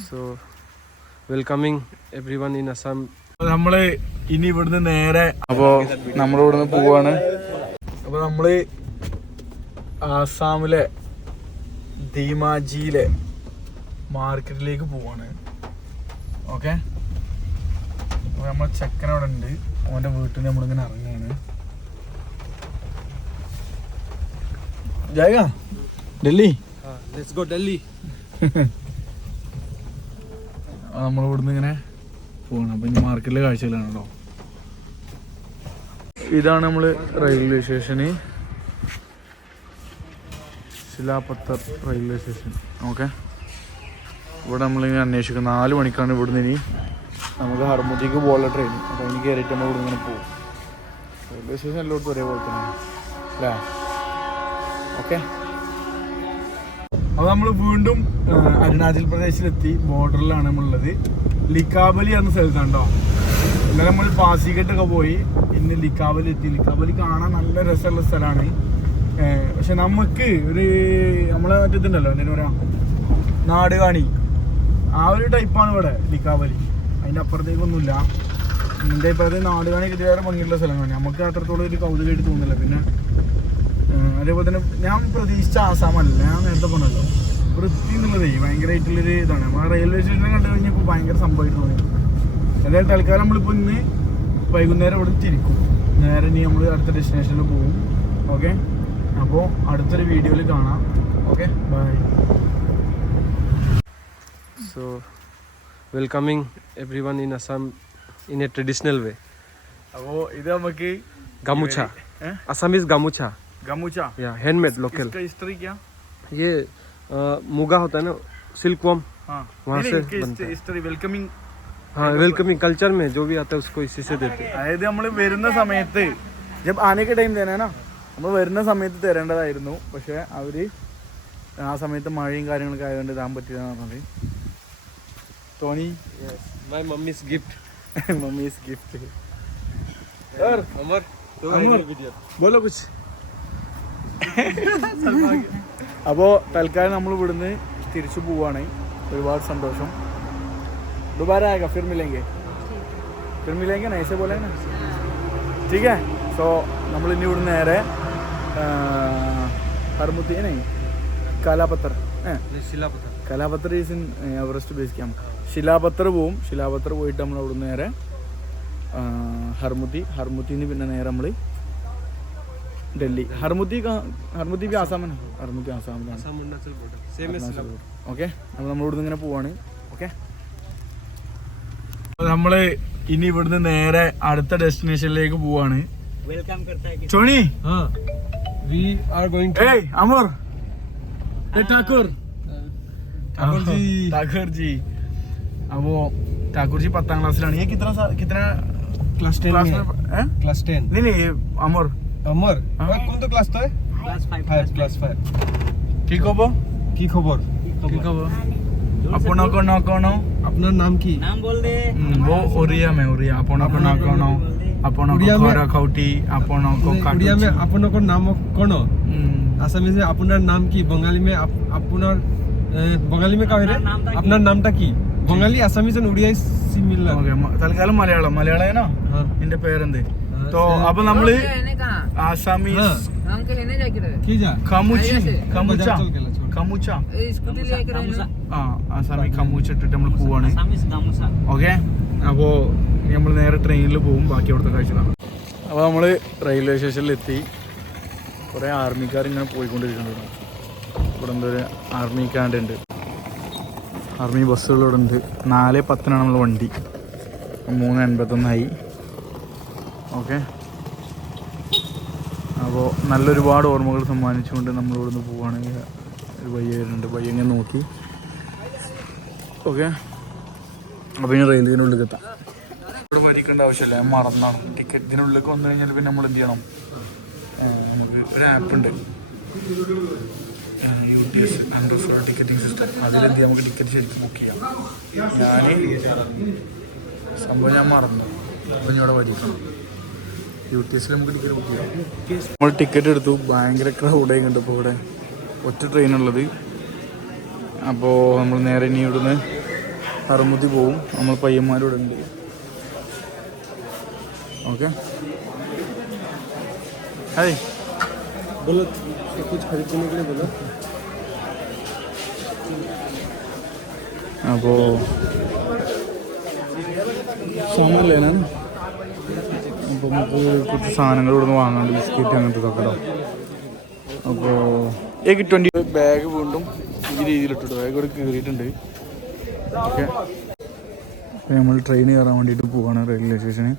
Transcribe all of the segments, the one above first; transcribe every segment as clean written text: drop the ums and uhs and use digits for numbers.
So, welcoming everyone in Assam. നമ്മള് ഇനി ഇവിടുന്ന് നേരെ നമ്മളിവിടുന്ന് പോവാണ്. അപ്പൊ നമ്മള് ആസാമിലെ ധീമാജിയിലെ മാർക്കറ്റിലേക്ക് പോവാണ്. ഓക്കെ, അപ്പൊ നമ്മളെ ചെക്കൻ അവിടെ ഉണ്ട്. അവന്റെ വീട്ടിൽ നമ്മളിങ്ങനെ ഇറങ്ങാണ്. ജായക ഡൽഹി. Let's go Delhi. നമ്മളിവിടുന്ന് ഇങ്ങനെ പോകണം. അപ്പം ഇനി മാർക്കറ്റിലെ കാഴ്ചകളാണ് കേട്ടോ. ഇതാണ് നമ്മൾ റെയിൽവേ സ്റ്റേഷന്, ശിലാപത്തർ റെയിൽവേ സ്റ്റേഷൻ. ഓക്കെ, ഇവിടെ നമ്മളിങ്ങനെ അന്വേഷിക്കും. 4 മണിക്കാണ് ഇവിടുന്ന് ഇനി നമുക്ക് ഹർമുദിക്ക് പോകാനുള്ള ട്രെയിൻ. അപ്പോൾ എനിക്ക് കയറിയിട്ട് നമ്മൾ ഇവിടെ ഇങ്ങനെ പോകും. റെയിൽവേ സ്റ്റേഷൻ എല്ലായിടത്തും ഒരേപോലെ തന്നെ അല്ലേ? ഓക്കെ, അപ്പോൾ നമ്മൾ വീണ്ടും അരുണാചൽ പ്രദേശിലെത്തി. ബോർഡറിലാണ് നമ്മളുള്ളത്. ലിക്കാബലി എന്ന സ്ഥലത്താണ് കേട്ടോ. ഇന്നലെ നമ്മൾ പാസിഘട്ടൊക്കെ പോയി, ഇന്ന് ലിക്കാബലി എത്തി. ലിക്കാബലി കാണാൻ നല്ല രസമുള്ള സ്ഥലമാണ്. പക്ഷെ നമുക്ക് ഒരു നമ്മളെ മറ്റേതുണ്ടല്ലോ, എന്തെങ്കിലും പറയാം, നാടുകാണി, ആ ഒരു ടൈപ്പാണ് ഇവിടെ ലിക്കാബലി. അതിൻ്റെ അപ്പുറത്തേക്കൊന്നുമില്ല. എൻ്റെ ഇപ്പോഴത്തെ നാടുകാണി ഇതിലേറെ ഭംഗിയുള്ള സ്ഥലങ്ങളാണ്. നമുക്ക് അത്രത്തോളം ഒരു കൗതുകമായിട്ട് തോന്നുന്നില്ല. പിന്നെ അതേപോലെ തന്നെ ഞാൻ പ്രതീക്ഷിച്ച ആസാമല്ല. ഞാൻ നേരത്തെ പറഞ്ഞല്ലോ, വൃത്തി എന്നുള്ളതേ ഭയങ്കരമായിട്ടുള്ളൊരു ഇതാണ്. നമ്മൾ റെയിൽവേ സ്റ്റേഷനെ കണ്ടു കഴിഞ്ഞപ്പോൾ ഭയങ്കര സംഭവമായിട്ട് തോന്നി. അതായത് തൽക്കാലം നമ്മളിപ്പോൾ ഇന്ന് വൈകുന്നേരം ഇവിടെ തിരിക്കും. നേരെ ഇനി നമ്മൾ അടുത്ത ഡെസ്റ്റിനേഷനിൽ പോകും. ഓക്കെ, അപ്പോൾ അടുത്തൊരു വീഡിയോയിൽ കാണാം. Okay, bye. So, welcoming everyone in Assam in a traditional way. അപ്പോൾ ഇത് നമുക്ക് Gamucha. Assam is gamucha. गमूचा, Yeah, handmade local. इसका हिस्ट्री क्या? ये मुगा होता है ना, सिल्क वॉर्म, हाँ, वहाँ से बनता है. History welcoming. हाँ, वेलकमिंग कल्चर में जो भी आता है उसको इसी से देते हैं. അതായത് നമ്മൾ വരുന്ന സമയത്ത് ജബ് ആനയ്ക്ക് ടൈം തന്നെയാണ്. നമ്മൾ വരുന്ന സമയത്ത് തരേണ്ടതായിരുന്നു. പക്ഷെ അവര് ആ സമയത്ത് മഴയും കാര്യങ്ങളൊക്കെ ആയതുകൊണ്ട് ഇടാൻ പറ്റില്ല എന്ന് പറഞ്ഞത്. Tony, My mummy's gift. Mummies gift. Amar, ബോലോ കുച്ച്. അപ്പോൾ തൽക്കാലം നമ്മൾ ഇവിടുന്ന് തിരിച്ചു പോവാണ്. ഒരുപാട് സന്തോഷം. दोबारा आएगा, फिर मिलेंगे ना, ऐसे बोलेंगे ना. ठीक है. सो നമ്മൾ ഇനി ഇവിടുന്ന് നേരെ ഹർമുദി Kala Patthar. Kala Patthar is in Everest base camp. ശിലാപത്തർ പോവും. ശിലാപത്തർ പോയിട്ട് നമ്മൾ അവിടുന്ന് നേരെ ഹർമുദിന്ന് പിന്നെ നേരെ നമ്മൾ ഡൽഹി. ഹർമുദി भी ആസാമാണ്. ഹർമുദി ആസാമിലാണ്. ഓക്കെ, അപ്പോൾ നമ്മൾ ഇവിടുന്ന് ഇങ്ങനെ പോവാണ്. ഓക്കെ, നമ്മള് ഇനി ഇവിടുന്ന് നേരെ അടുത്ത ഡെസ്റ്റിനേഷനിലേക്ക് പോവാണ്. ചോണി, we are going to. Hey, Amar. Hey, Thakur जी. अब ठाकुर जी 10th क्लास ये कितना Class 10 क्लास में में? Class 10. नहीं अमर कौन तो क्लास तो है? Class 5. কি খবর? की खबर? अपना कोनो अपना नाम की? नाम बोल दे। वो ओरिया में अपना कोनो अपना को खरा खौटी अपना को उड़िया में अपना को नाम कोनो, आसामीज में अपना नाम की, बंगाली में अपना बंगाली में क्या है अपना नाम टा की? बंगाली आसामीज और उड़िया सिमिलर. ഓക്കേ, തൽക്കാലം മലയാളമാണ്. നിന്റെ പേരെന്ത്? तो अब നമ്മള് ആസാമീസ് കമുച്ച ആസാമി കമുച്ച ഇട്ടിട്ട് നമ്മൾ പോവാണ്. ഓക്കെ, അപ്പോൾ നമ്മൾ നേരെ ട്രെയിനിൽ പോകും. ബാക്കി അവിടുത്തെ കാഴ്ചകളാണ്. അപ്പോൾ നമ്മൾ റെയിൽവേ സ്റ്റേഷനിലെത്തി. കുറേ ആർമിക്കാർ ഇങ്ങനെ പോയിക്കൊണ്ടിരിക്കുന്നുണ്ട്. ഇവിടെ എന്തോ ഒരു ആർമി ക്യാൻഡ് ഉണ്ട്. ആർമി ബസ്സുകളിവിടെ ഉണ്ട്. 4:10 നമ്മൾ വണ്ടി. 3:81 ഓക്കെ, അപ്പോൾ നല്ലൊരുപാട് ഓർമ്മകൾ സമ്മാനിച്ചുകൊണ്ട് നമ്മളിവിടുന്ന് പോവുകയാണെങ്കിൽ ഒരു പയ്യ വരുന്നുണ്ട്. പയ്യ ഇങ്ങനെ നോക്കി. ഓക്കെ, അപ്പോൾ ഇനി റെയിൽവേൻ്റെ ഉള്ളിൽ എത്താം. ഇവിടെ വരിക്കേണ്ട ആവശ്യമില്ല, ഞാൻ മറന്നാണ്. ടിക്കറ്റ് ഇതിനുള്ളിലേക്ക് വന്നു കഴിഞ്ഞാൽ പിന്നെ നമ്മൾ എന്ത് ചെയ്യണം? നമുക്ക് ഒരു ആപ്പുണ്ട്, UTS അണ്ടർസ്കോർ ടിക്കറ്റിംഗ് സിസ്റ്റം. അതിലെന്ത് ചെയ്യാം, നമുക്ക് ടിക്കറ്റ് ശരിക്കും ബുക്ക് ചെയ്യാം. സംഭവം ഞാൻ മറന്നു. അപ്പം ഇവിടെ വരിക്കണം. UTS നമുക്ക് ടിക്കറ്റ് ബുക്ക് ചെയ്യാം. നമ്മൾ ടിക്കറ്റ് എടുത്തു. ഭയങ്കര ക്രൗഡായി കണ്ടു. ഇപ്പോൾ ഇവിടെ ഒറ്റ ട്രെയിനുള്ളത്. അപ്പോൾ നമ്മൾ നേരെ ഇനി ഇവിടുന്ന് ഹർമുദി പോവും. നമ്മൾ പയ്യന്മാരോട് ഉണ്ട്. ഓക്കെ അതെ बोलो कुछ खरीदने के लिए बोलो. അപ്പോൾ സാധനമല്ലേ അപ്പോൾ നമുക്ക് കുറച്ച് സാധനങ്ങൾ ഇവിടെ നിന്ന് വാങ്ങാണ്ട് ബിസ്ക്കറ്റ് അങ്ങനത്തെ ഇതൊക്കെ ഇടാം. അപ്പോൾ 20 ബാഗ് വീണ്ടും ഈ രീതിയിലിട്ടിട്ട് ബാഗ് ഇവിടെ കയറിയിട്ടുണ്ട്. ഓക്കെ അപ്പോൾ നമ്മൾ ട്രെയിൻ കയറാൻ വേണ്ടിയിട്ട് പോവാണ് റെയിൽവേ സ്റ്റേഷന്.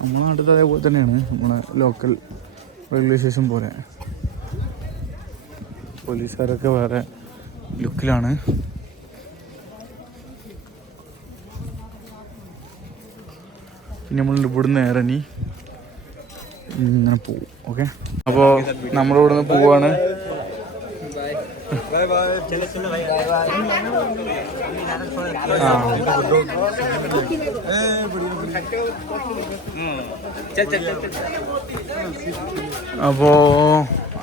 നമ്മളെ നാട്ടിൽ അതേപോലെ തന്നെയാണ്, നമ്മളെ ലോക്കൽ റെയിൽവേ സ്റ്റേഷൻ പോലെ. പോലീസുകാരൊക്കെ വേറെ ലുക്കിലാണ്. പിന്നെ നമ്മൾ ഇവിടുന്ന് ഇറങ്ങി ഇങ്ങനെ പോവും. ഓക്കെ അപ്പോൾ നമ്മളിവിടെ നിന്ന് പോവാണ്. അപ്പോൾ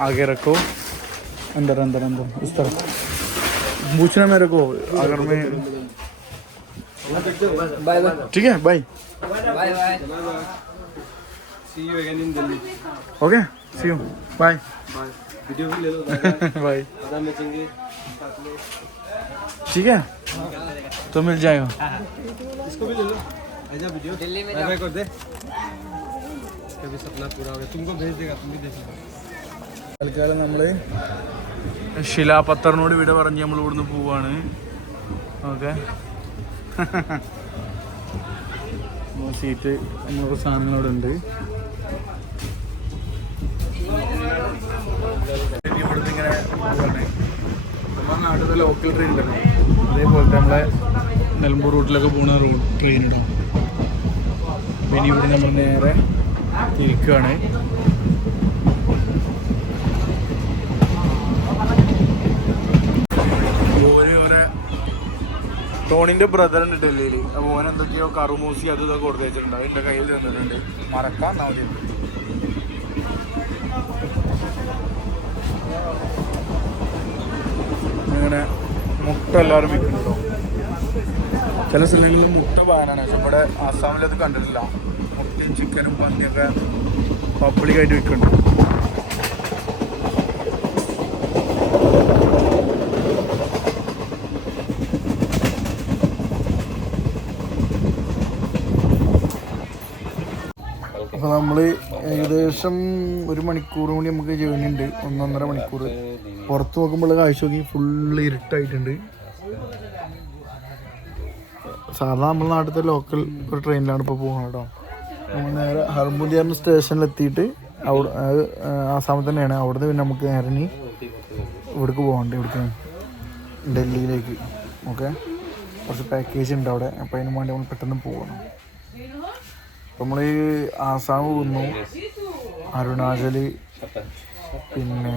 आगे रखो, अंदर अंदर अंदर इस तरफ पूछना मेरे को अगर मैं. Bye bye. ठीक है bye bye bye. See you again in Delhi. Okay see you bye bye. Video भी ले लो. बाय. आधा मैचेंगे साथ में. ठीक है तो मिल जाएगा. इसको भी ले लो. आजा वीडियो दिल्ली में बाय कर दे. कभी सपना पूरा हो गया. तुमको भेज देगा, तुम भी देखो. തൽക്കാലം നമ്മൾ ശിലാപത്തറിനോട് വിട പറഞ്ഞ് നമ്മൾ ഇവിടുന്ന് പോവാണ്. ഓക്കെ സീറ്റ് നമ്മളൊക്കെ സാധനങ്ങളവിടെ ഉണ്ട്. ഇവിടുന്ന് ഇങ്ങനെ പോവാണ്. നമ്മുടെ നാട്ടിലെ ലോക്കൽ ട്രെയിൻ ഉണ്ടല്ലോ, അതേപോലത്തെ നമ്മളെ നിലമ്പൂർ റൂട്ടിലൊക്കെ പോകുന്ന ട്രെയിൻ ഇടും. പിന്നെ ഇവിടെ നമ്മൾ നേരെ തിരിക്കുകയാണ്. ടോണിൻ്റെ ബ്രദറുണ്ട് ഡൽഹിയിൽ. അപ്പോൾ ഓൻ എന്തൊക്കെയോ കറുമൂസി അത് ഇതൊക്കെ കൊടുത്തു വെച്ചിട്ടുണ്ട്. എൻ്റെ കയ്യിൽ തന്നിട്ടുണ്ട്. മറക്കാൻ മതി. ഇങ്ങനെ മുട്ട എല്ലാവരും വിൽക്കുന്നുണ്ടോ? ചില സ്ഥലങ്ങളിൽ മുട്ട ബാനാണ്, പക്ഷെ ഇവിടെ ആസാമിലത് കണ്ടിട്ടില്ല. മുട്ടയും ചിക്കനും പന്നിയൊക്കെ പബ്ലിക്കായിട്ട് വിൽക്കുന്നുണ്ട്. അപ്പോൾ നമ്മൾ ഏകദേശം 1 മണിക്കൂർ കൂടി നമുക്ക് ജേർണി ഉണ്ട്. 1.5 മണിക്കൂർ. പുറത്ത് നോക്കുമ്പോൾ കാഴ്ച നോക്കി ഫുള്ള് ഇരുട്ടായിട്ടുണ്ട്. സാധാരണ നമ്മുടെ നാട്ടിലത്തെ ലോക്കൽ ഒരു ട്രെയിനിലാണ് ഇപ്പോൾ പോകുന്നത് കേട്ടോ. നമ്മൾ നേരെ ഹർമുദിയാർ സ്റ്റേഷനിലെത്തിയിട്ട് അവിടെ ആസാമിൽ തന്നെയാണ്. അവിടുന്ന് പിന്നെ നമുക്ക് നേരെ ഇനി ഇവിടേക്ക് പോകണ്ട, ഇവിടേക്ക് ഡൽഹിയിലേക്ക്. ഓക്കെ കുറച്ച് പാക്കേജ് ഉണ്ട് അവിടെ. അപ്പോൾ അതിന് വേണ്ടി നമ്മൾ പെട്ടെന്ന് പോകണം. നമ്മൾ ആസാം പോകുന്നു, അരുണാചൽ, പിന്നെ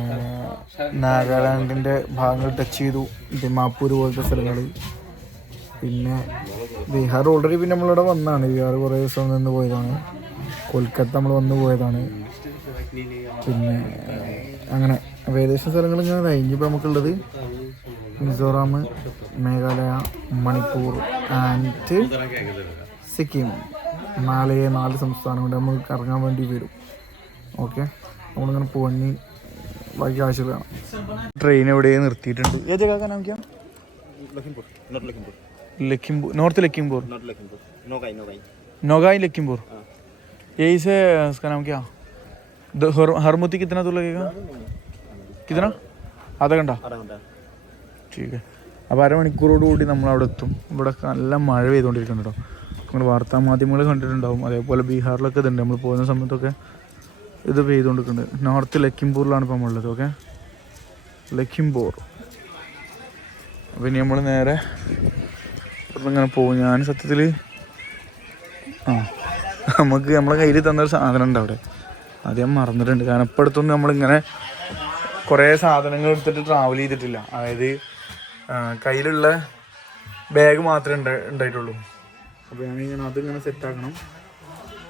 നാഗാലാൻഡിൻ്റെ ഭാഗങ്ങൾ ടച്ച് ചെയ്തു, ദിമാപൂർ പോലത്തെ സ്ഥലങ്ങൾ. പിന്നെ ബീഹാർ ഓൾറെഡി പിന്നെ നമ്മളിവിടെ വന്നതാണ്. ബീഹാർ കുറേ ദിവസം നിന്ന് പോയതാണ്. കൊൽക്കത്ത നമ്മൾ വന്ന് പോയതാണ്. പിന്നെ അങ്ങനെ ഏകദേശം സ്ഥലങ്ങൾ ഇങ്ങനെ കഴിഞ്ഞിപ്പോൾ നമുക്കുള്ളത് മിസോറാം, മേഘാലയ, മണിപ്പൂർ ആൻഡ് സിക്കിം. 4 സംസ്ഥാനം കൊണ്ട് നമുക്ക് ഇറങ്ങാൻ വേണ്ടി വരും. ഓക്കെ നമ്മളിങ്ങനെ പോയി ബാക്കി ആവശ്യം വേണം. ട്രെയിൻ എവിടെ നിർത്തിയിട്ടുണ്ട്? ഏത് ജഗह नाम क्या? लखीमपुर. नॉर्थ लखीमपुर. नोगाई लखीमपुर. यही से उसका नाम क्या? हरमुदी कितना दूर लगेगा? कितना? आधा घंटा. ठीक है. അപ്പോൾ 1.5 മണിക്കൂറോടുകൂടി നമ്മളവിടെ എത്തും. ഇവിടെ നല്ല മഴ പെയ്തുകൊണ്ടിരിക്കുന്നുണ്ട് കേട്ടോ. നമ്മൾ വാർത്താ മാധ്യമങ്ങൾ കണ്ടിട്ടുണ്ടാവും. അതേപോലെ ബീഹാറിലൊക്കെ ഇതുണ്ട്. നമ്മൾ പോകുന്ന സമയത്തൊക്കെ ഇത് പെയ്തുകൊണ്ടിരിക്കുന്നുണ്ട്. നോർത്ത് ലഖിംപൂരിലാണ് ഇപ്പോൾ നമ്മളുള്ളത്. ഓക്കെ ലഖിംപൂർ. അപ്പോൾ ഇനി നമ്മൾ നേരെ ഇങ്ങനെ പോകും. ഞാൻ സത്യത്തിൽ നമുക്ക് നമ്മളെ കയ്യിൽ തന്നൊരു സാധനം ഉണ്ട് അവിടെ, അത് ഞാൻ മറന്നിട്ടുണ്ട്. കാരണം ഇപ്പോൾ അടുത്തൊന്നും നമ്മളിങ്ങനെ കുറേ സാധനങ്ങൾ എടുത്തിട്ട് ട്രാവൽ ചെയ്തിട്ടില്ല. അതായത് കയ്യിലുള്ള ബാഗ് മാത്രമേ ഉണ്ടായിട്ടുള്ളൂ. അപ്പോൾ ഞാനിങ്ങനെ അതിങ്ങനെ സെറ്റാക്കണം.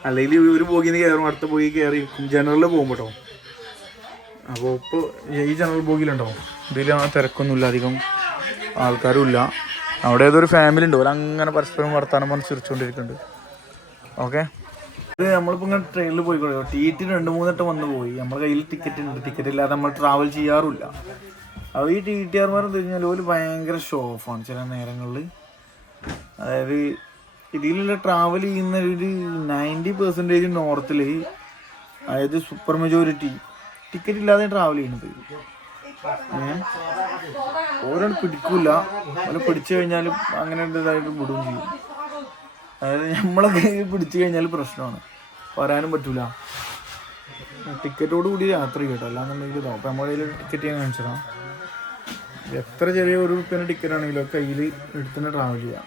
അല്ലെങ്കിൽ ഒരു ബോഗിയിൽ നിന്ന് കയറും, അടുത്ത ബോഗി കയറി ജനറലിൽ പോകും കേട്ടോ. അപ്പോൾ ഇപ്പോൾ ഈ ജനറൽ ബോഗിയിലുണ്ടോ, ഇതിൽ ആ തിരക്കൊന്നുമില്ല, അധികം ആൾക്കാരും ഇല്ല. അവിടെ ഏതൊരു ഫാമിലി ഉണ്ട് പോലെ അങ്ങനെ പരസ്പരം വർത്താനം പറഞ്ഞ് ചിരിച്ചുകൊണ്ടിരിക്കുന്നുണ്ട്. ഓക്കെ, ഇത് നമ്മളിപ്പോൾ ഇങ്ങനെ ട്രെയിനിൽ പോയിക്കോളൂ. TT 2-3 വട്ടം വന്ന് പോയി. നമ്മുടെ കയ്യിൽ ടിക്കറ്റ് ഉണ്ട്. ടിക്കറ്റ് ഇല്ലാതെ നമ്മൾ ട്രാവൽ ചെയ്യാറില്ല. അപ്പോൾ ഈ TTRമാർ എന്ന് കഴിഞ്ഞാൽ ഒരു ഭയങ്കര ഷോ ഓഫാണ് ചില നേരങ്ങളിൽ. അതായത് ഇതിലുള്ള ട്രാവൽ ചെയ്യുന്ന ഒരു 90% നോർത്തിൽ, അതായത് സൂപ്പർ മെജോറിറ്റി ടിക്കറ്റ് ഇല്ലാതെ ട്രാവൽ ചെയ്യുന്നത്. ഓരോ പിടിക്കില്ല, ഓരോ പിടിച്ചു കഴിഞ്ഞാലും അങ്ങനെ ഇതായിട്ട് വിടുകയും ചെയ്യും. അതായത് നമ്മളൊക്കെ പിടിച്ചു കഴിഞ്ഞാൽ പ്രശ്നമാണ്, വരാനും പറ്റൂല. ടിക്കറ്റോട് കൂടി യാത്ര ചെയ്യട്ടോ, അല്ലാന്നുണ്ടെങ്കിൽ ഇതാവും. അപ്പം നമ്മുടെ കയ്യിൽ ടിക്കറ്റ് ഞാൻ കാണിച്ചിടാം. എത്ര ചെറിയ ₹1 ടിക്കറ്റ് ആണെങ്കിലും കയ്യിൽ എടുത്തുതന്നെ ട്രാവൽ ചെയ്യാം.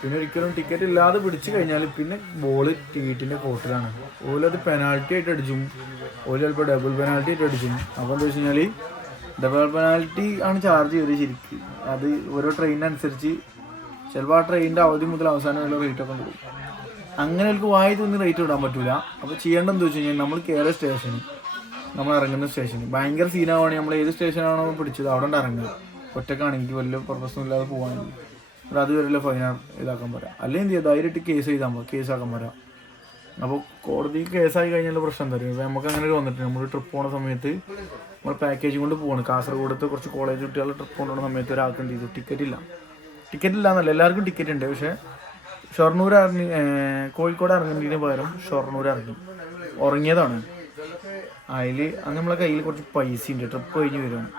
പിന്നെ ഒരിക്കലും ടിക്കറ്റ് ഇല്ലാതെ പിടിച്ചു കഴിഞ്ഞാൽ പിന്നെ ബോള് TTൻ്റെ കോർട്ടിലാണ്. ഓലത് പെനാൽറ്റി ആയിട്ട് അടിച്ചും, ഓല് ചിലപ്പോൾ ഡബിൾ പെനാൽറ്റി ആയിട്ട് അടിച്ചും. അപ്പോൾ എന്താ വെച്ച് കഴിഞ്ഞാൽ ഡബിൾ പെനാൽറ്റി ആണ് ചാർജ് ചെയ്തത് ശരിക്കും. അത് ഓരോ ട്രെയിനനുസരിച്ച് ചിലപ്പോൾ ആ ട്രെയിനിൻ്റെ അവധി മുതൽ അവസാനം വരെ റേറ്റൊക്കെ കൊടുക്കും. അങ്ങനെ അവർക്ക് വായി തോന്നി റേറ്റ് ഇടാൻ പറ്റില്ല. അപ്പോൾ ചെയ്യേണ്ടതെന്ന് വെച്ച് കഴിഞ്ഞാൽ നമ്മൾ കയറിയ സ്റ്റേഷന്, നമ്മൾ ഇറങ്ങുന്ന സ്റ്റേഷന് ഭയങ്കര സീനാവുകയാണെങ്കിൽ നമ്മൾ ഏത് സ്റ്റേഷനാണോ പിടിച്ചത് അവിടെ കൊണ്ട് ഇറങ്ങുക. ഒറ്റക്കാണെങ്കിൽ വലിയ പർപ്പസൊന്നും ഇല്ലാതെ പോകാണെങ്കിൽ ഇവിടെ അതുവരെയല്ല ഫൈനാ ഇതാക്കാൻ പറയാം. അല്ലെങ്കിൽ എന്ത് ചെയ്യുക, ധൈര്യമായിട്ട് കേസ് ചെയ്താൽ മതി, കേസാക്കാൻ പറയാം. അപ്പോൾ കോടതി കേസായി കഴിഞ്ഞാൽ പ്രശ്നം എന്താ പറയുക, നമുക്ക് അങ്ങനെ ഒരു വന്നിട്ട് നമ്മൾ ട്രിപ്പ് പോകുന്ന സമയത്ത് നമ്മൾ പാക്കേജ് കൊണ്ട് പോവാണ്. കാസർഗോഡത്ത് കുറച്ച് കോളേജ് കുട്ടികളുടെ ട്രിപ്പ് കൊണ്ടുപോകുന്ന സമയത്ത് ഒരാൾക്ക് എന്ത് ചെയ്തു, ടിക്കറ്റ് ഇല്ല എന്നല്ല, എല്ലാവർക്കും ടിക്കറ്റ് ഉണ്ട്. പക്ഷേ ഷൊർണൂർ കോഴിക്കോട് ഇറങ്ങുന്നതിന് പകരം ഷൊർണൂർ ഉറങ്ങിയതാണ്. അതിൽ അന്ന് നമ്മളെ കയ്യിൽ കുറച്ച് പൈസ ഉണ്ട്, ട്രിപ്പ് കഴിഞ്ഞ് വരുവാണ്.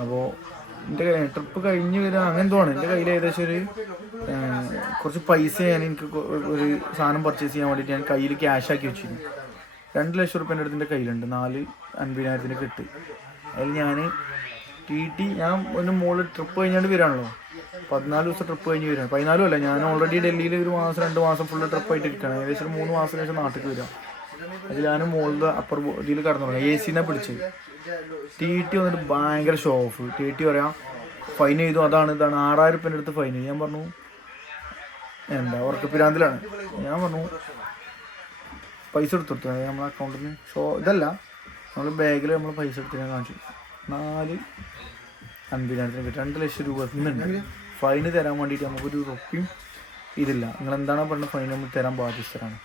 അപ്പോൾ എൻ്റെ ട്രിപ്പ് കഴിഞ്ഞ് വരിക അങ്ങനത്തെ ആണ്. എൻ്റെ കയ്യിൽ ഏകദേശം ഒരു കുറച്ച് പൈസ എനിക്ക് ഒരു സാധനം പർച്ചേസ് ചെയ്യാൻ വേണ്ടിയിട്ട് ഞാൻ കയ്യിൽ ക്യാഷ് ആക്കി വെച്ചിരുന്നു. 2 ലക്ഷം റുപ്യേൻ്റെ അടുത്ത് എൻ്റെ കയ്യിലുണ്ട്. 4,50,000 കിട്ടി. അതിൽ ഞാൻ TT ഞാൻ ഒന്ന് മുകളിൽ ട്രിപ്പ് കഴിഞ്ഞാണ്ട് വരികയാണല്ലോ, 14 ദിവസം ട്രിപ്പ് കഴിഞ്ഞ് വരികയാണ്. 14 അല്ല, ഞാൻ ഓൾറെഡി ഡൽഹിയിൽ 1 മാസം 2 മാസം ഫുള്ള് ട്രിപ്പായിട്ട് ഇരിക്കുകയാണ്. ഏകദേശം 3 മാസത്തിന് ശേഷം നാട്ടിൽ വരിക. അതിൽ ഞാൻ മുകളിൽ അപ്പർ ഇതിൽ കടന്നു തുടങ്ങി. AC പിടിച്ച് TT വന്നിട്ട് ഭയങ്കര ഷോ ഓഫ്. TT പറയാം ഫൈൻ ചെയ്തു, ഇതാണ് 6,000 റുപ്യേൻ്റെ അടുത്ത് ഫൈൻ. ഞാൻ പറഞ്ഞു എന്താ ഉറക്കപ്പിരാന്തിലാണ്. ഞാൻ പറഞ്ഞു പൈസ എടുത്തു നമ്മളെ അക്കൗണ്ടിൽ നിന്ന്. ഇതല്ല, നമ്മൾ ബാഗിൽ നമ്മൾ പൈസ എടുത്ത് ഞാൻ കാണിച്ചു. 4,50,000 കിട്ടും. 2 ലക്ഷം രൂപ ഇന്നുണ്ട്. ഫൈന് തരാൻ വേണ്ടിയിട്ട് നമുക്കൊരു ഉറപ്പും ഇതില്ല. നിങ്ങൾ എന്താണോ പറഞ്ഞത് ഫൈൻ നമ്മൾ തരാൻ ബാധ്യസ്ഥരാണ്.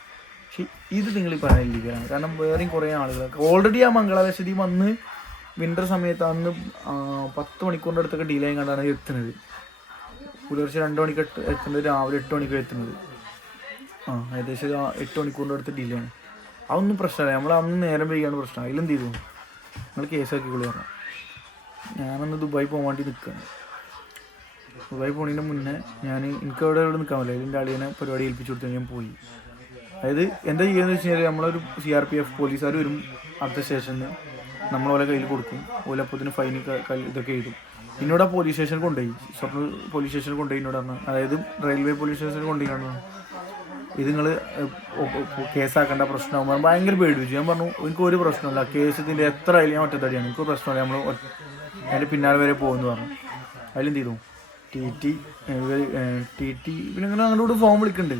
പക്ഷെ ഇത് നിങ്ങൾ ഈ പറയാൻ ഇല്ലീഗലാണ്. കാരണം വേറെയും കുറേ ആളുകളൊക്കെ ഓൾറെഡി ആ മംഗളാദേശത്തിൽ വന്ന് വിൻ്റർ സമയത്ത് അന്ന് 10 മണിക്കൂറിൻ്റെ അടുത്തൊക്കെ ഡിലേ കണ്ടാണ് എത്തുന്നത്. പുലർച്ചെ 2 മണിക്ക് എത്തുന്നത്, രാവിലെ 8 മണിക്ക് എത്തുന്നത്. ഏകദേശം 8 മണിക്കൂറിൻ്റെ അടുത്ത് ഡിലേ ആണ്. അതൊന്നും പ്രശ്നമല്ല, നമ്മൾ അന്ന് നേരം വൈകിയാണ് പ്രശ്നം. അതിലെന്ത് ചെയ്തു, നിങ്ങൾ കേസാക്കിക്കൊള്ളി പറഞ്ഞു. ഞാനന്ന് ദുബായി പോകാൻ വേണ്ടി നിൽക്കുകയാണ്. ദുബായി പോകുന്നതിന് മുന്നേ എനിക്ക് അവിടെ നിൽക്കാൻ പറ്റില്ല. എൻ്റെ അളിയനെ പരിപാടി ഏൽപ്പിച്ചു കൊടുത്തു ഞാൻ പോയി. അതായത് എന്താ ചെയ്യുകയെന്ന് വെച്ച് കഴിഞ്ഞാൽ നമ്മളൊരു CRPF പോലീസുകാർ വരും അടുത്ത സ്റ്റേഷനിൽ, നമ്മളോലെ കയ്യിൽ കൊടുക്കും. ഓലപ്പത്തിന് ഫൈൻ ഇതൊക്കെ എഴുതും. എന്നോട് ആ പോലീസ് സ്റ്റേഷനിൽ കൊണ്ടുപോയി, പോലീസ് സ്റ്റേഷനിൽ കൊണ്ടുപോയി എന്നോട് പറഞ്ഞു, അതായത് റെയിൽവേ പോലീസ് സ്റ്റേഷനിൽ കൊണ്ടുപോയി കാണുന്നു, ഇത് നിങ്ങൾ കേസാക്കേണ്ട പ്രശ്നമാകുമ്പോൾ ഭയങ്കര പേടിച്ചു. ഞാൻ പറഞ്ഞു എനിക്ക് ഒരു പ്രശ്നമില്ല, കേസ് ഇതിൻ്റെ എത്ര ആയാലും ഞാൻ ഒറ്റത്തടിയാണ്, എനിക്ക് പ്രശ്നമില്ല, നമ്മൾ അതിൻ്റെ പിന്നാലെ വരെ പോകുമെന്ന് പറഞ്ഞു. അതിലെന്ത് ചെയ്തു, TT ഇവരിങ്ങനെ അങ്ങോട്ട് ഫോം വിളിക്കുന്നുണ്ട്.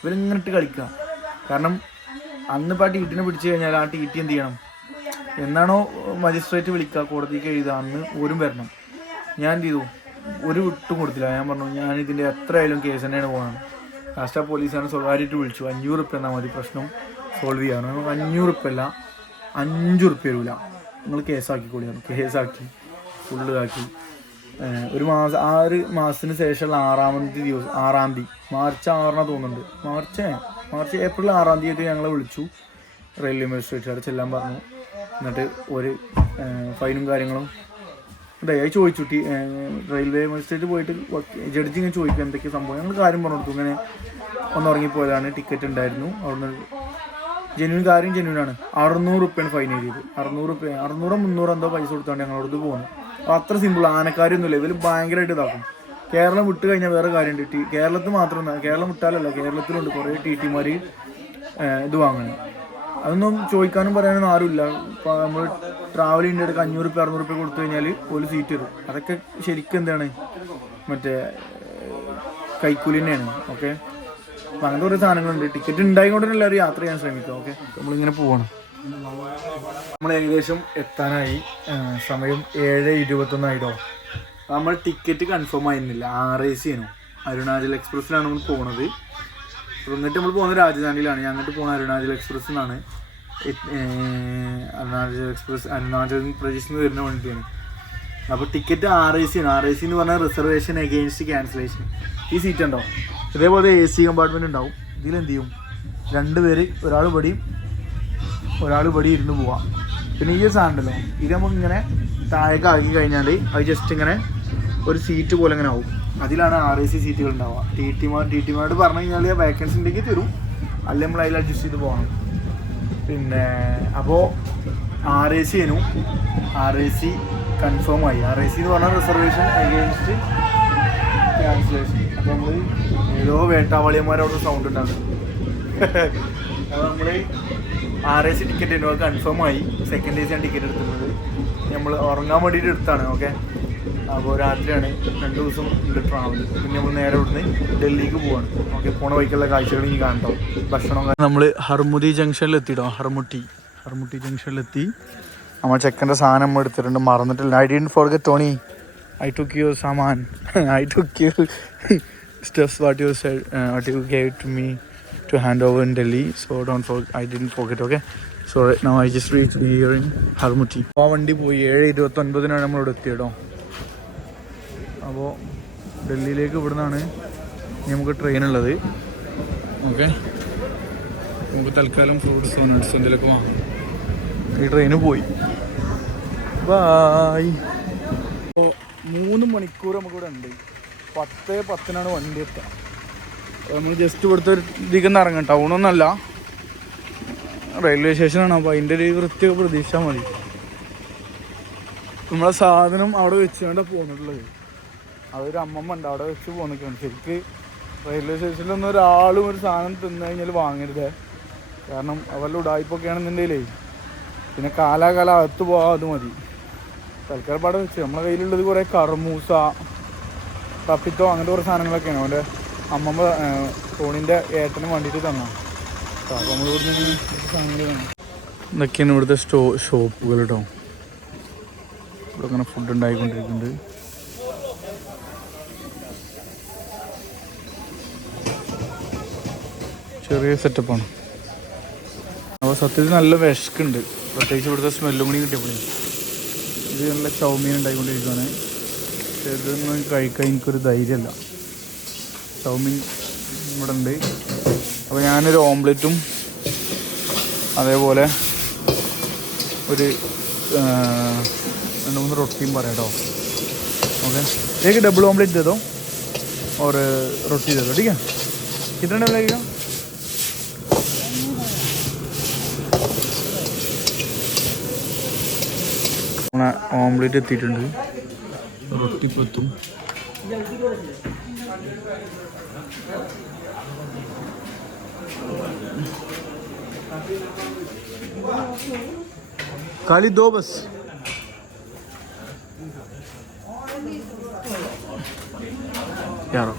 ഇവരിങ്ങനെ ഇട്ട് കളിക്കുക. കാരണം അന്നിപ്പോൾ ആ TTനെ പിടിച്ചു കഴിഞ്ഞാൽ ആ TT എന്ത് ചെയ്യണം, എന്നാണോ മജിസ്ട്രേറ്റ് വിളിക്കുക കോടതിക്ക് എഴുതുക അന്ന് ഓരും വരണം. ഞാൻ എന്ത് ചെയ്തു, ഒരു വിട്ടും കൊടുത്തില്ല. ഞാൻ പറഞ്ഞു ഞാനിതിൻ്റെ എത്ര ആയാലും കേസ് തന്നെയാണ് പോകുന്നത്. ലാസ്റ്റ് ആ പോലീസുകാരൻ സ്വകാര്യമായിട്ട് വിളിച്ചു, 500 റുപ്യ എന്നാൽ മതി പ്രശ്നം സോൾവ് ചെയ്യാറ്. 500 റുപ്യ അല്ല, 5 റുപ്യ തരൂല, നിങ്ങൾ കേസാക്കിക്കൊള്ളിയാണ്. കേസാക്കി ഫുള്ള് ആക്കി. ഒരു മാസം, ആ ഒരു മാസത്തിന് ശേഷമുള്ള 6-ാം തീയതി മാർച്ച് 6 തോന്നുന്നുണ്ട്, ഏപ്രിൽ 6 തീയതി ഞങ്ങളെ വിളിച്ചു റെയിൽവേ മജിസ്ട്രേറ്റ് ചെല്ലാൻ പറഞ്ഞു. എന്നിട്ട് ഒരു ഫൈനും കാര്യങ്ങളും ഇതായി ചോദിച്ചു. റെയിൽവേ മജിസ്ട്രേറ്റ് പോയിട്ട് ജഡ്ജി ഇങ്ങനെ ചോദിക്കും എന്തൊക്കെ സംഭവം. ഞങ്ങൾ കാര്യം പറഞ്ഞു കൊടുത്തു, ഇങ്ങനെ ഒന്ന് ഉറങ്ങിപ്പോയതാണ്, ടിക്കറ്റ് ഉണ്ടായിരുന്നു, അവിടുന്ന് ജെന്യൂനാണ്. 600 റുപ്യാണ് ഫൈൻ എഴുതിയത്. 600-300 എന്തോ പൈസ കൊടുത്താണ്ട് ഞങ്ങളോട് പോകുന്നു. അപ്പോൾ അത്ര സിമ്പിൾ. ആനക്കാരൊന്നുമില്ല, ഇവർ ഭയങ്കരമായിട്ട് ഇതാക്കും. കേരളം വിട്ട് കഴിഞ്ഞാൽ വേറെ കാര്യമുണ്ട്. കേരളത്തിൽ മാത്രം, കേരളം വിട്ടാലല്ല, കേരളത്തിലുണ്ട് കുറേ TTമാർ ഇത് വാങ്ങണം. അതൊന്നും ചോദിക്കാനും പറയാനൊന്നും ആരുമില്ല. ഇപ്പോൾ നമ്മൾ ട്രാവൽ ചെയ്യുന്ന ഇടയ്ക്ക് 500-600 റുപ്യ കൊടുത്തു കഴിഞ്ഞാൽ ഒരു സീറ്റ് തരും. അതൊക്കെ ശരിക്കും എന്താണ്, മറ്റേ കൈക്കൂലി തന്നെയാണ്. ഓക്കെ, അപ്പം അങ്ങനത്തെ കുറേ സാധനങ്ങളുണ്ട്. ടിക്കറ്റ് ഉണ്ടായിക്കൊണ്ട് തന്നെ എല്ലാവരും യാത്ര ചെയ്യാൻ ശ്രമിക്കുക. ഓക്കെ, നമ്മളിങ്ങനെ പോകണം. നമ്മൾ ഏകദേശം എത്താനായി. സമയം 7:21 ആയിട്ടോ. നമ്മൾ ടിക്കറ്റ് കൺഫേം ആയിരുന്നില്ല. RAC ആയിരുന്നു. അരുണാചൽ എക്സ്പ്രസ്സിലാണ് നമ്മൾ പോകുന്നത്. അപ്പോൾ ഇങ്ങോട്ട് നമ്മൾ പോകുന്നത് രാജധാനിയിലാണ്. അങ്ങോട്ട് പോകുന്ന അരുണാചൽ എക്സ്പ്രസ് എന്നാണ്. അരുണാചൽ പ്രദേശിൽ നിന്ന് വരുന്ന വണ്ടിയാണ്. അപ്പോൾ ടിക്കറ്റ് RAC ആണ്. RAC എന്ന് പറഞ്ഞാൽ റിസർവേഷൻ എഗെയിൻസ്റ്റ് ക്യാൻസലേഷൻ. ഈ സീറ്റ് ഉണ്ടോ, ഇതേപോലെ AC കമ്പാർട്ട്മെൻറ്റ് ഉണ്ടാവും. ഇതിലെന്ത് ചെയ്യും, 2 പേര്, ഒരാൾ പടി ഇരുന്ന് പോവാം. പിന്നെ ഈ സാധനം ഉണ്ടല്ലോ, ഇത് നമുക്കിങ്ങനെ താഴേക്ക് ആക്കി കഴിഞ്ഞാൽ അത് ജസ്റ്റ് ഇങ്ങനെ ഒരു സീറ്റ് പോലെ ഇങ്ങനെ ആവും. അതിലാണ് RAC സീറ്റുകൾ ഉണ്ടാവുക. ടി.ടിമാരോട് പറഞ്ഞു കഴിഞ്ഞാൽ വേക്കൻസി ഉണ്ടെങ്കിൽ തരും, അല്ലെങ്കിൽ നമ്മൾ അതിൽ അഡ്ജസ്റ്റ് ചെയ്ത് പോകണം. പിന്നെ അപ്പോൾ RAC ആയിരുന്നു. RAC കൺഫേം ആയി. RAC എന്ന് പറഞ്ഞാൽ റിസർവേഷൻ അഗെയിൻസ്റ്റ് ക്യാൻസലേഷൻ. അപ്പോൾ നമ്മൾ ഏതോ വേട്ടാവാളിയന്മാരവിടെ സൗണ്ട് ഉണ്ടാകും. അപ്പോൾ നമ്മൾ RAC ടിക്കറ്റ് ആയിരുന്നു, അത് കൺഫേം ആയി. സെക്കൻഡ് AC ആണ് ടിക്കറ്റ് എടുക്കുന്നത്. നമ്മൾ ഉറങ്ങാൻ വേണ്ടിയിട്ട് എടുത്താണ്. ഓക്കെ, അപ്പോൾ രാത്രിയാണ്, 2 ദിവസം ഉണ്ട് ട്രാവൽ. പിന്നെ നമ്മൾ നേരെ ഇവിടുന്ന് ഡൽഹിക്ക് പോവാണ്. ഓക്കെ, പോണ വഴിക്കുള്ള കാഴ്ചകൾ ഇനി കാണട്ടോ. ഭക്ഷണം നമ്മൾ ഹർമുതി ജംഗ്ഷനിൽ എത്തിയിട്ടോ. ഹർമുട്ടി ജംഗ്ഷനിലെത്തി. നമ്മൾ ചെക്കൻ്റെ സാധനം നമ്മൾ എടുത്തിട്ടുണ്ട്, മറന്നിട്ടില്ല. I didn't forget Tony, I took your സാമാൻ, I took your stuffs what you gave to me to hand over in Delhi, so I didn't forget. Okay, so right now I just reached here in Harmuti. ആ വണ്ടി പോയി 7:29 നമ്മളിവിടെ എത്തിയിട്ടോ. അപ്പോൾ ഡൽഹിയിലേക്ക് ഇവിടുന്നാണ് നമുക്ക് train ഉള്ളത്. ഓക്കെ, നമുക്ക് തൽക്കാലം ഫ്രൂട്ട്സോ നട്ട്സോ എന്തെങ്കിലുമൊക്കെ വാങ്ങാം. ഈ ട്രെയിന് പോയി. ബായ്. അപ്പോൾ 3 മണിക്കൂർ നമുക്കിവിടെ ഉണ്ട്. 10:10 വണ്ടി എത്തുക. നമ്മൾ ജസ്റ്റ് ഇവിടുത്തെ ഒരു ഇതിൽ ഇറങ്ങാം. ടൗണൊന്നല്ല, റെയിൽവേ സ്റ്റേഷനാണ്. അപ്പോൾ അതിൻ്റെ ഒരു വൃത്തിയൊക്കെ പ്രതീക്ഷിച്ചാൽ മതി. നമ്മളെ സാധനം അവിടെ വെച്ചുകൊണ്ടാണ് പോകുന്നുള്ളത്. അതൊരു അമ്മമ്മ ഉണ്ട്, അവിടെ വെച്ച് പോകുന്നൊക്കെയാണ്. ശരിക്ക് റെയിൽവേ സ്റ്റേഷനിലൊന്നും ഒരാളും ഒരു സാധനം തിന്നു കഴിഞ്ഞാൽ വാങ്ങരുത്. കാരണം അവരുടെ ഉടായ്പൊക്കെയാണെന്നുണ്ടെങ്കിലേ പിന്നെ കാലാകാലം അകത്ത് പോകാൻ അത് മതി. തൽക്കാലം പാടെ വെച്ച് നമ്മളെ കയ്യിലുള്ളത് കുറേ കർമൂസ, പപ്പിത്തോ അങ്ങനത്തെ കുറേ സാധനങ്ങളൊക്കെയാണ്. അവൻ്റെ അമ്മമ്മ ഫോണിൻ്റെ ഏട്ടന് വേണ്ടിയിട്ട് തന്നാ. അപ്പോൾ നമ്മൾ ഇവിടുന്ന് സാധനങ്ങൾ കാണാം. ഇതൊക്കെയാണ് ഇവിടുത്തെ ഷോപ്പുകൾ കേട്ടോ. ഇവിടെ അങ്ങനെ ഫുഡ് ഉണ്ടായിക്കൊണ്ടിരിക്കുന്നുണ്ട്. ചെറിയ സെറ്റപ്പാണ്. അപ്പോൾ സത്യത്തിൽ നല്ല വിശക്കുണ്ട്, പ്രത്യേകിച്ച് ഇവിടുത്തെ സ്മെല്ലും കൂടി കിട്ടിയപ്പോഴേ. ഇത് നല്ല ചൗമീൻ ഉണ്ടായിക്കൊണ്ടിരിക്കുകയാണ്. പക്ഷേ ഇതൊന്നും കഴിക്കാൻ എനിക്കൊരു ധൈര്യമല്ല. ചൗമീൻ ഇവിടെ ഉണ്ട്. അപ്പോൾ ഞാനൊരു ഓംലെറ്റും അതേപോലെ ഒരു 2-3 റൊട്ടിയും പറയാം കേട്ടോ. ओके, एक डबल ऑमलेट दे दो और रोटी दे दो. ठीक है, कितना टाइम लगेगा? ഓംലെറ്റ് എത്തിയിട്ടുണ്ട്. റൊട്ടിപ്പത്തും खाली 2 बस. यारो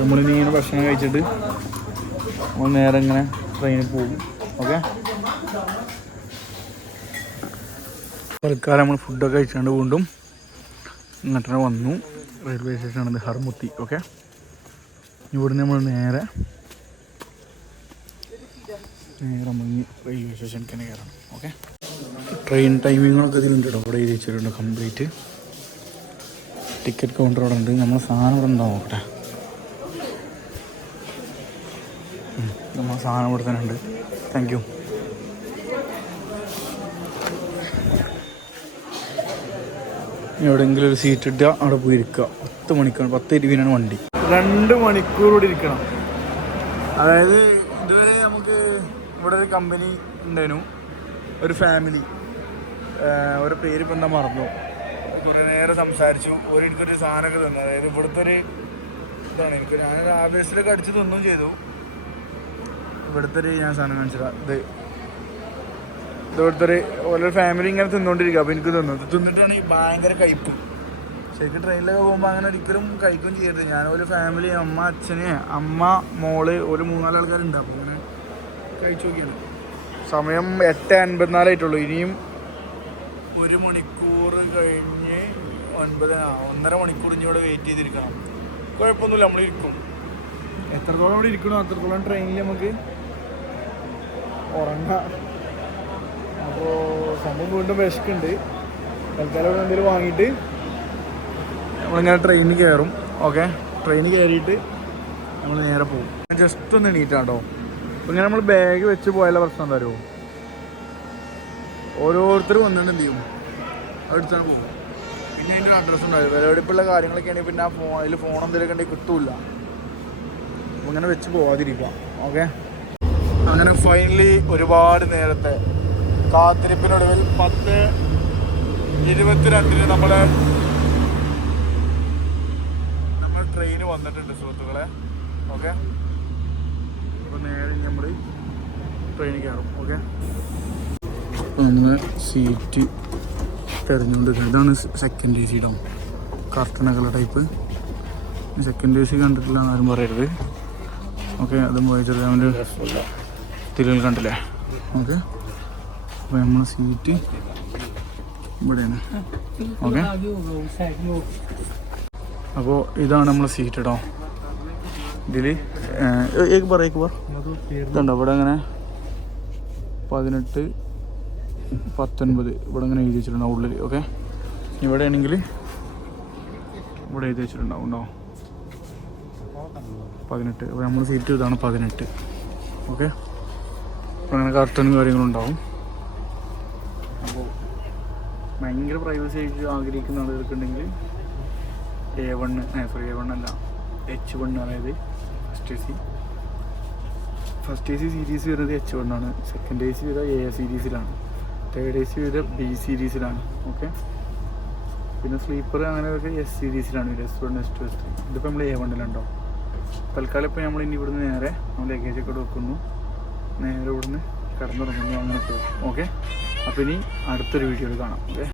നമ്മളിനി ഇങ്ങനെ ഭക്ഷണം കഴിച്ചിട്ട് നമ്മൾ നേരെ ഇങ്ങനെ ട്രെയിനിൽ പോകും. ഓക്കെ, തൽക്കാലം നമ്മൾ ഫുഡൊക്കെ കഴിച്ചുകൊണ്ട് വീണ്ടും ഇങ്ങോട്ട് വന്നു. റെയിൽവേ സ്റ്റേഷനാണിത്, ഹർമുത്തി. ഓക്കെ, ഇവിടുന്ന് നമ്മൾ നേരെ മുങ്ങി റെയിൽവേ സ്റ്റേഷനിലേക്ക് തന്നെ കയറണം. ഓക്കെ, ട്രെയിൻ ടൈമിങ്ങുകളൊക്കെ ഇതിലുണ്ട് കേട്ടോ. ഇവിടെ എഴുതി വെച്ചിട്ടുണ്ട് കംപ്ലീറ്റ്. ടിക്കറ്റ് കൗണ്ടർ അവിടെ ഉണ്ട്. നമ്മളെ സാധനം ഇവിടെ ഉണ്ടാവും. നോക്കട്ടെ, നമ്മളെ സാധനം ഇവിടെ തന്നെ ഉണ്ട്. Thank you. എവിടെയെങ്കിലും ഒരു സീറ്റ് ഇട്ടുക, അവിടെ പോയി ഇരിക്കുക. 10 മണിക്കാണ്, 10:20 വണ്ടി. 2 മണിക്കൂർ ഇവിടെ ഇരിക്കണം. അതായത് ഇതുവരെ നമുക്ക് ഇവിടെ ഒരു കമ്പനി ഉണ്ടായിരുന്നു, ഒരു ഫാമിലി, ഒരു പേര് ഇപ്പം എന്താ മറന്നു. കുറേ നേരം സംസാരിച്ചു. എനിക്കൊരു സാധനമൊക്കെ തന്നു. അതായത് ഇവിടുത്തെ ഒരു ഇതാണ്. ഞാനൊരു ആവേശത്തിലൊക്കെ അടിച്ച് തിന്നും ചെയ്തു. ഇവിടുത്തെ ഞാൻ സാധനം കാണിച്ചതാ. ഇവിടുത്തെ ഓരോ ഫാമിലി ഇങ്ങനെ തിന്നുകൊണ്ടിരിക്കുക. അപ്പോൾ എനിക്ക് തിന്നിട്ടാണ് ഈ ഭയങ്കര കയ്പ്പ്. ശരിക്കും ട്രെയിനിലൊക്കെ പോകുമ്പോൾ അങ്ങനെ ഒരിക്കലും കഴിക്കുകയും ചെയ്യരുത്. ഞാനൊരു ഫാമിലി, അമ്മ, അച്ഛന്, അമ്മ, മോള്, ഒരു 3-4 ആൾക്കാരുണ്ട്. അപ്പോൾ അങ്ങനെ കഴിച്ചു നോക്കിയാണ്. സമയം 8:54 ഇനിയും 1 മണിക്കൂർ കഴിഞ്ഞ് 1.5 മണിക്കൂർ ഇനി ഇവിടെ വെയിറ്റ് ചെയ്തിരിക്കണം. കുഴപ്പമൊന്നുമില്ല, നമ്മളിരിക്കും. എത്രത്തോളം ഇവിടെ ഇരിക്കണോ അത്രത്തോളം ട്രെയിനിൽ നമുക്ക് ഉറങ്ങാം. അപ്പോൾ സംഭവം വീണ്ടും വിശക്കുണ്ട്. തൽക്കാലം ഇവിടെ എന്തെങ്കിലും വാങ്ങിയിട്ട് നമ്മളിങ്ങനെ ട്രെയിനിൽ കയറും. ഓക്കെ, ട്രെയിനിൽ കയറിയിട്ട് നമ്മൾ നേരെ പോകും. ജസ്റ്റ് ഒന്ന് എണീറ്റാട്ടോ. അപ്പോൾ ഇങ്ങനെ നമ്മൾ ബാഗ് വെച്ച് പോയാലുള്ള പ്രശ്നം എന്താ അറിയുമോ, ഓരോരുത്തർ വന്നിട്ട് എന്ത് ചെയ്യും, അടുത്താണ് പോകും. പിന്നെ അതിൻ്റെ ഒരു അഡ്രസ്സ് ഉണ്ടാവും. വിലപിടിപ്പുള്ള കാര്യങ്ങളൊക്കെ ആണെങ്കിൽ പിന്നെ അതിൽ ഫോൺ എന്തെങ്കിലുമൊക്കെ ഉണ്ടെങ്കിൽ കിട്ടൂല. അപ്പോൾ ഇങ്ങനെ വെച്ച് പോവാതിരിക്കുക. ഓക്കെ, അങ്ങനെ ഫൈനലി ഒരുപാട് നേരത്തെ കാത്തിരിപ്പിനൊടുവിൽ 10:22 നമ്മൾ ട്രെയിന് വന്നിട്ടുണ്ട് സുഹൃത്തുക്കളെ. ഓക്കെ, അപ്പോൾ നേരെ നമ്മൾ ട്രെയിനിൽ കയറും. ഓക്കെ, നമ്മൾ സീറ്റ് തിരഞ്ഞുകൊണ്ടിരിക്കുന്നത്. ഇതാണ് സെക്കൻഡ് AC ഇടാം, കർട്ടനൊക്കെയുള്ള ടൈപ്പ്. സെക്കൻഡ് AC കണ്ടിട്ടില്ല എന്നാരും പറയരുത്. ഓക്കെ, അതും വായിച്ചത് അവൻ്റെ തിരികൾ കണ്ടില്ലേ. ഓക്കെ, അപ്പോൾ നമ്മളെ സീറ്റ് ഇവിടെയാണ്. ഓക്കെ, അപ്പോൾ ഇതാണ് നമ്മളെ സീറ്റ് കേട്ടോ. ഇതിൽ ഇതുണ്ടോ ഇവിടെ അങ്ങനെ 18, 19 ഇവിടെ അങ്ങനെ എഴുതി വെച്ചിട്ടുണ്ടാവും ഉള്ളിൽ. ഓക്കെ, ഇവിടെ ആണെങ്കിൽ ഇവിടെ എഴുതി വെച്ചിട്ടുണ്ടാവും ഉണ്ടോ 18. അപ്പോൾ നമ്മൾ സീറ്റ് ഇതാണ് 18. ഓക്കെ, അപ്പോൾ അങ്ങനെ കർട്ടനും കാര്യങ്ങളും ഉണ്ടാവും. അപ്പോൾ ഭയങ്കര പ്രൈവസി ആഗ്രഹിക്കുന്ന ആളുകൾക്ക് ഉണ്ടെങ്കിൽ A1 അല്ല H1, അതായത് ഫസ്റ്റ് AC സീരീസ് വരുന്നത് H1 ആണ്. സെക്കൻഡ് AC വരുന്നത് A സീരീസിലാണ്. തേർഡ് AC വരുന്നത് B സീരീസിലാണ്. ഓക്കെ, പിന്നെ സ്ലീപ്പർ അങ്ങനെയൊക്കെ S സീരീസിലാണ്. S1, S2, S3. ഇതിപ്പോൾ നമ്മൾ A1-ലുണ്ടോ. തൽക്കാലം ഇപ്പോൾ നമ്മൾ ഇനി ഇവിടുന്ന് നേരെ നമ്മൾ ലഗേജൊക്കെ വെക്കുന്നു, നേരെ ഇവിടുന്ന് കിടന്നുറങ്ങുന്നു, അങ്ങനെ പോകും. ഓക്കെ, അപ്പോൾ ഇനി അടുത്തൊരു വീഡിയോയിൽ കാണാം. ഓക്കെ.